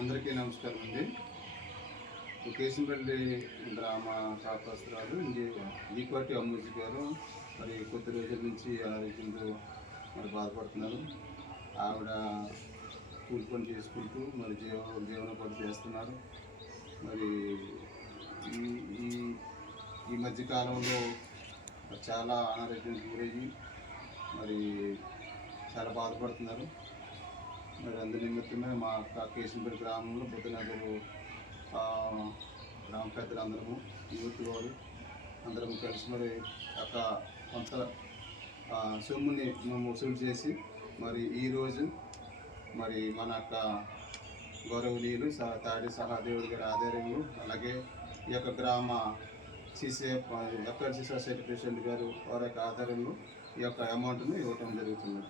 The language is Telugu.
అందరికీ నమస్కారం అండి. కేశంపల్లి గ్రామ శాస్త్రాలు ఈపాటి అమ్మూజీ గారు మరి కొద్ది రోజుల నుంచి ఆరోగ్యంతో మరి బాధపడుతున్నారు. ఆవిడ కూలి పని చేసుకుంటూ మరి జీవ జీవనోపాధి చేస్తున్నారు. మరి ఈ ఈ ఈ మధ్య కాలంలో చాలా అనారోగ్యానికి గురయ్యి మరి చాలా బాధపడుతున్నారు. మరి అందరి నిమిత్తమే మా అక్క కేశంపల్లి గ్రామంలో బుద్ధనగరు గ్రామ పెద్దలు అందరము యూత్ వారు అందరం కలిసి మరి అక్క కొంత సొమ్ముని మేము వసూలు చేసి మరి ఈరోజు మరి మన యొక్క గౌరవనీయులు తాడి సహాదేవుడి గారి ఆధ్వర్యంలో అలాగే ఈ యొక్క గ్రామ సీసే ఎక్కడ సొసైటీ ప్రెసిడెంట్ గారు వారి యొక్క ఆధ్వర్యంలో ఈ యొక్క అమౌంట్ను ఇవ్వటం జరుగుతుంది.